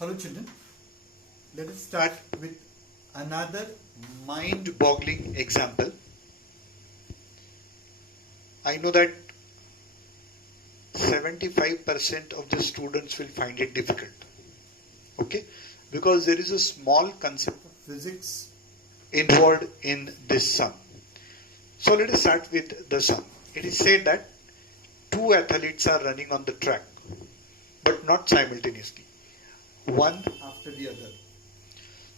Hello children, let us start with another mind-boggling example. I know that 75% of the students will find it difficult, okay, because there is a small concept of physics involved in this sum. So let us start with the sum. It is said that two athletes are running on the track, but not simultaneously, one after the other.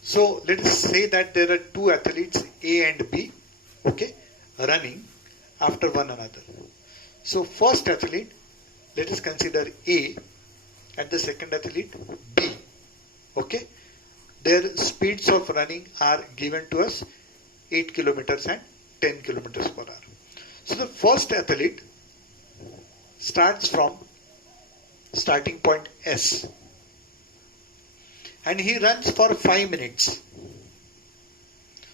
So let us say that there are two athletes A and B, okay, running after one another. So first athlete, let us consider A, and the second athlete B, okay. Their speeds of running are given to us 8 kilometers and 10 kilometers per hour. So the first athlete starts from starting point S and he runs for 5 minutes.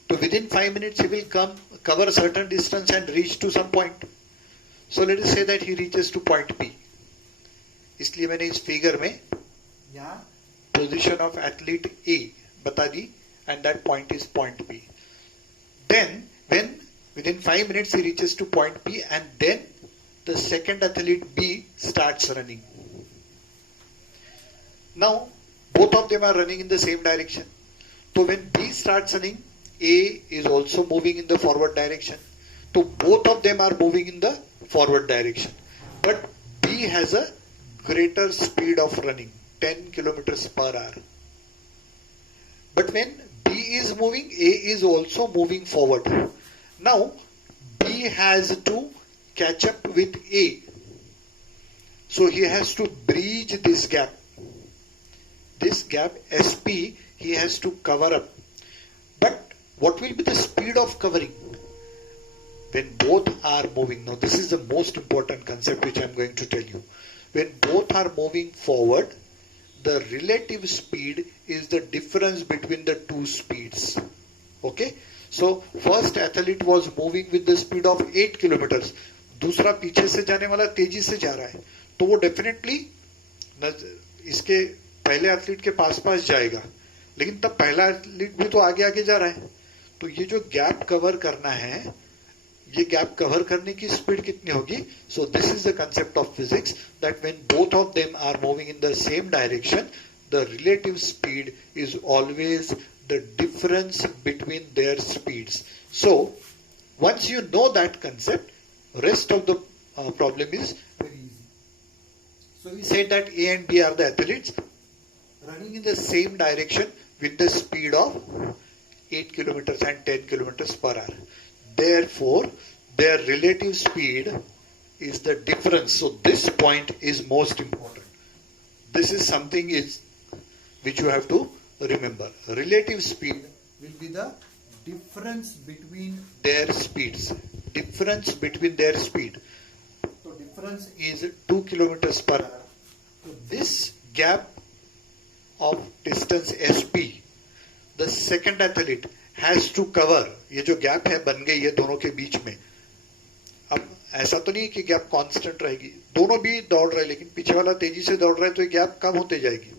So within 5 minutes he will cover a certain distance and reach to some point. So let us say that he reaches to point P. इसलिए मैंने इस figure में यहाँ position of athlete A बता दी and that point is point P. Then when within 5 minutes he reaches to point P and then the second athlete B starts running. Now both of them are running in the same direction. So when B starts running, A is also moving in the forward direction. So both of them are moving in the forward direction. But B has a greater speed of running, 10 kilometers per hour. But when B is moving, A is also moving forward. Now B has to catch up with A. So he has to bridge this gap. This gap SP he has to cover up. But what will be the speed of covering? When both are moving. Now this is the most important concept which I am going to tell you. When both are moving forward, the relative speed is the difference between the two speeds. Okay? So first athlete was moving with the speed of 8 kilometers. दूसरा पीछे से जाने वाला तेजी से जा रहा है. तो वो definitely इसके पहले एथलीट के पास जाएगा. लेकिन तब पहला एथलीट भी तो आगे आगे जा रहा है. तो ये जो गैप कवर करना है, ये गैप कवर करने की स्पीड कितनी होगी? So this is the concept of physics that when both of them are moving in the same direction, the relative speed is always the difference between their speeds. So once you know that concept, rest of the problem is very easy. So we said that A and B are the athletes running in the same direction with the speed of 8 kilometers and 10 kilometers per hour. Therefore, their relative speed is the difference. So this point is most important. This is something which you have to remember. Relative speed will be the difference between their speeds. Difference between their speed. So difference is 2 kilometers per hour. So this gap of distance SP, the second athlete has to cover. ये जो gap है बन गई है दोनों के बीच में. अब ऐसा तो नहीं कि गैप कांस्टेंट रहेगी, दोनों भी दौड़ रहे, लेकिन पीछे वाला तेजी से दौड़ रहा है तो ये गैप कम होते जाएगी.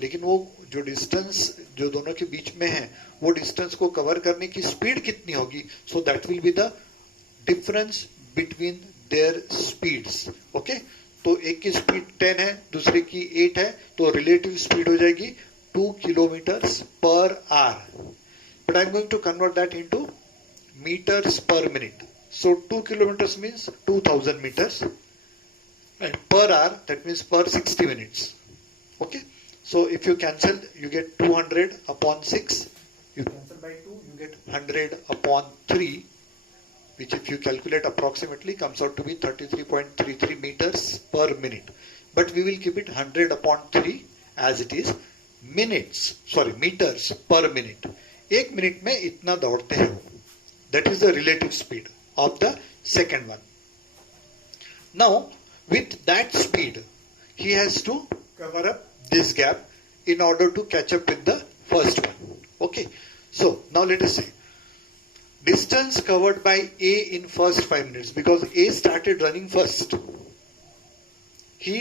लेकिन वो जो डिस्टेंस जो दोनों के बीच में है, वो डिस्टेंस को कवर करने की स्पीड कितनी होगी? So that will be the difference between their speeds. Okay, तो एक की स्पीड 10 है, दूसरे की 8 है, तो रिलेटिव स्पीड हो जाएगी 2 kilometers per hour. But I am going to convert that into meters per minute. So 2 kilometers means 2000 meters, and per hour that means per 60 minutes. Okay, so if you cancel, you get 200 upon 6. You cancel by 2, you get 100 upon 3, which if you calculate approximately comes out to be 33.33 meters per minute. But we will keep it 100 upon 3 as it is meters per minute. एक minute में इतना दौड़ते हैं वो. That is the relative speed of the second one. Now with that speed he has to cover up this gap in order to catch up with the first one. Okay, so now let us say distance covered by A in first 5 minutes, because A started running first. He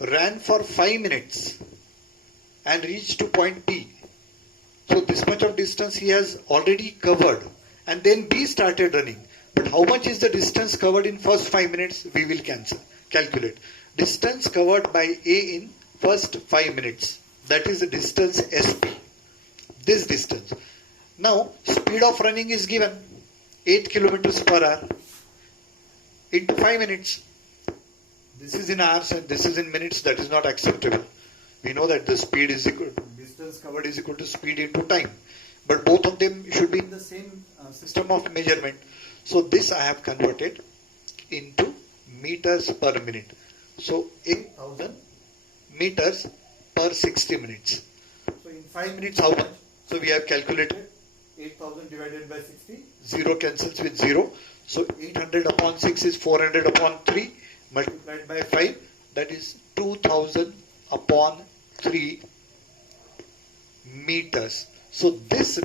ran for 5 minutes and reached to point P. So this much of distance he has already covered, and then B started running. But how much is the distance covered in first 5 minutes? We will calculate. Distance covered by A in first 5 minutes. That is the distance SP. This distance. Now speed of running is given 8 kilometers per hour into 5 minutes. This is in hours and this is in minutes. That is not acceptable. We know that the speed is equal to distance covered is equal to speed into time. But both of them should be in the same system of measurement. So this I have converted into meters per minute. So 8,000 meters per 60 minutes. So in 5 minutes how much? So we have calculated 8,000 divided by 60. 0 cancels with 0. So 800 upon 6 is 400 upon 3 multiplied by 5. That is 2,000 upon 3 meters. So this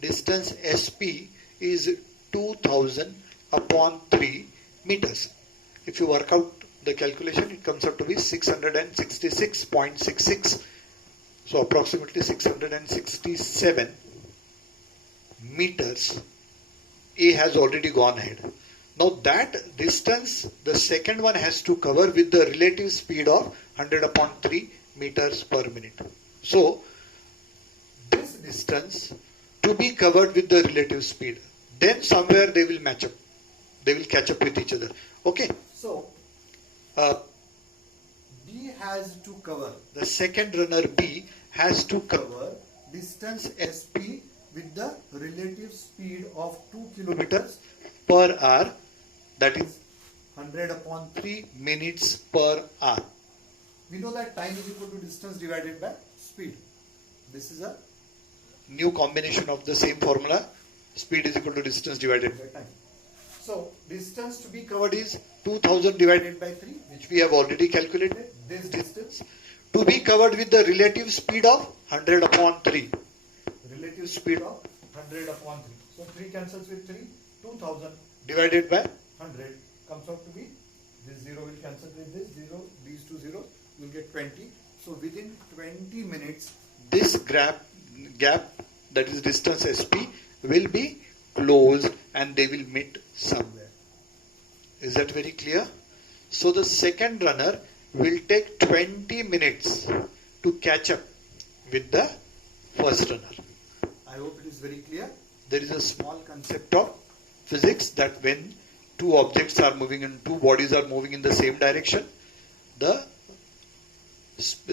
distance SP is 2000 upon 3 meters. If you work out the calculation, it comes up to be 666.66. So approximately 667 meters. A has already gone ahead. Now that distance, the second one has to cover with the relative speed of 100 upon 3 meters per minute. So this distance to be covered with the relative speed. Then somewhere they will match up. They will catch up with each other. Okay. So B has to cover, the second runner B has to cover distance SP with the relative speed of 2 kilometers per hour. That is 100 upon 3 minutes per hour. We know that time is equal to distance divided by speed. This is a new combination of the same formula. Speed is equal to distance divided by time. So distance to be covered is 2000 divided by 3, which we have already calculated. This distance to be covered with the relative speed of 100 upon 3. Relative speed of 100 upon 3. So 3 cancels with 3. 2000 divided by 100 comes out to be, this 0 will cancel with this 0, these two zeros, you will get 20. So within 20 minutes, this gap, that is distance SP, will be closed and they will meet somewhere. Is that very clear? So the second runner will take 20 minutes to catch up with the first runner. I hope it is very clear. There is a small concept of physics that when two objects are moving and two bodies are moving in the same direction, the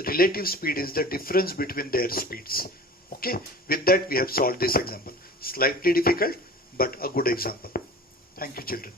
relative speed is the difference between their speeds. Okay, with that we have solved this example. Slightly difficult, but a good example. Thank you, children.